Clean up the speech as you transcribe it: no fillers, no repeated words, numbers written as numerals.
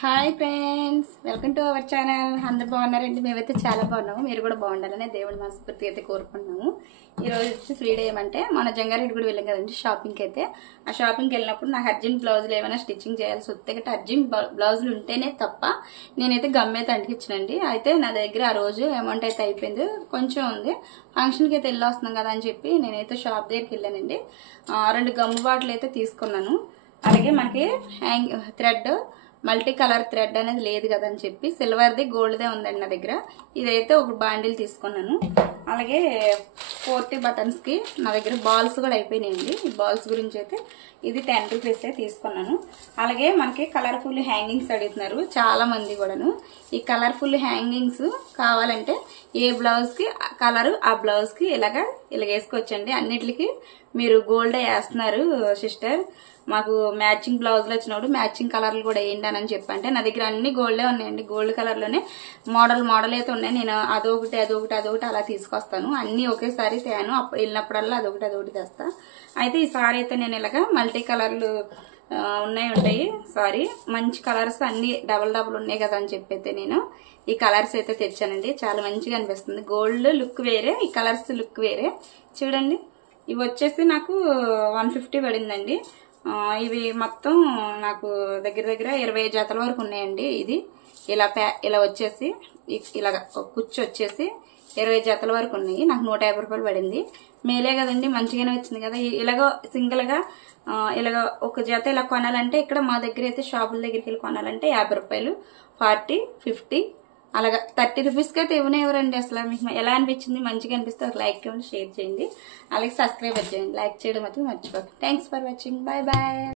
Hi friends, welcome to our channel. అందరు బాగున్నారండి? మేమైతే చాలా బాగున్నాము. మీరు కూడా బాగుండాలని దేవుడి మనస్ఫూర్తి అయితే కోరుకుంటున్నాము. ఈ రోజు వచ్చి ఫ్రీ డే ఏమంటే మన జంగారెడ్డి కూడా వెళ్ళాం కదండి షాపింగ్కి. అయితే ఆ షాపింగ్కి వెళ్ళినప్పుడు నాకు అర్జెంట్ బ్లౌజులు ఏమైనా స్టిచ్చింగ్ చేయాల్సి వస్తే గట్రా అర్జెంట్ బ్లౌజులు ఉంటేనే తప్ప నేనైతే గమ్ అయితే అంటికిచ్చినండి. అయితే నా దగ్గర ఆ రోజు అమౌంట్ అయితే అయిపోయింది, కొంచెం ఉంది. ఫంక్షన్కి అయితే వెళ్ళి వస్తున్నాం కదా అని చెప్పి నేనైతే షాప్ దగ్గరికి వెళ్ళానండి. 2 గమ్ము బాటిల్ అయితే తీసుకున్నాను. అలాగే మనకి థ్రెడ్ మల్టీ కలర్ థ్రెడ్ అనేది లేదు కదా అని చెప్పి సిల్వర్ది గోల్డ్దే ఉందండి నా దగ్గర. ఇదైతే ఒక బాండిల్ తీసుకున్నాను. అలాగే 40 బటన్స్కి నా దగ్గర బాల్స్ కూడా అయిపోయినాయండి. ఈ బాల్స్ గురించి అయితే ఇది 10 రూపీస్ తీసుకున్నాను. అలాగే మనకి కలర్ఫుల్ హ్యాంగింగ్స్ అడుగుతున్నారు చాలా మంది కూడాను. ఈ కలర్ఫుల్ హ్యాంగింగ్స్ కావాలంటే ఏ బ్లౌజ్కి కలరు ఆ బ్లౌజ్కి ఇలా వేసుకోవచ్చండి. అన్నిటికి మీరు గోల్డే వేస్తున్నారు సిస్టర్, మాకు మ్యాచింగ్ బ్లౌజులు వచ్చినప్పుడు మ్యాచింగ్ కలర్లు కూడా వేయండి అని చెప్పంటే నా దగ్గర అన్ని గోల్డే ఉన్నాయండి. గోల్డ్ కలర్లోనే మోడల్ అయితే ఉన్నాయి. నేను అదొకటి అలా తీసుకొస్తాను. అన్ని ఒకేసారి తేను, అప్పుడు వెళ్ళినప్పుడల్లా అదొకటి తెస్తా. అయితే ఈసారి అయితే నేను ఇలాగా మల్టీ కలర్లు ఉంటాయి సారీ మంచి కలర్స్ అన్ని డబల్ ఉన్నాయి కదా అని చెప్పి అయితే నేను ఈ కలర్స్ అయితే తెచ్చానండి. చాలా మంచిగా అనిపిస్తుంది. గోల్డ్ లుక్ వేరే, ఈ కలర్స్ లుక్ వేరే. చూడండి, ఇవి వచ్చేసి నాకు 150 పడిందండి. ఇవి మొత్తం నాకు దగ్గర 20 జతల వరకు ఉన్నాయండి. ఇది ఇలా వచ్చేసి ఇలాగ కుచ్చు వచ్చేసి 20 జతల వరకు ఉన్నాయి. నాకు 150 రూపాయలు పడింది. మేలే కదండి, మంచిగానే వచ్చింది కదా. ఇలాగ సింగిల్గా ఇలాగ ఒక జత ఇలా కొనాలంటే ఇక్కడ మా దగ్గర అయితే షాపుల దగ్గరికి వెళ్ళి కొనాలంటే 50 రూపాయలు, 40, 50 అలాగా 30 రూపీస్కి అయితే ఎవరండి. అసలు మీకు ఎలా అనిపించింది? మంచిగా అనిపిస్తే ఒక లైక్ ఇవ్వండి, షేర్ చేయండి, అలాగే సబ్స్క్రైబ్ చేయండి. లైక్ చేయడం అయితే మర్చిపోకండి. Thanks for watching. Bye bye.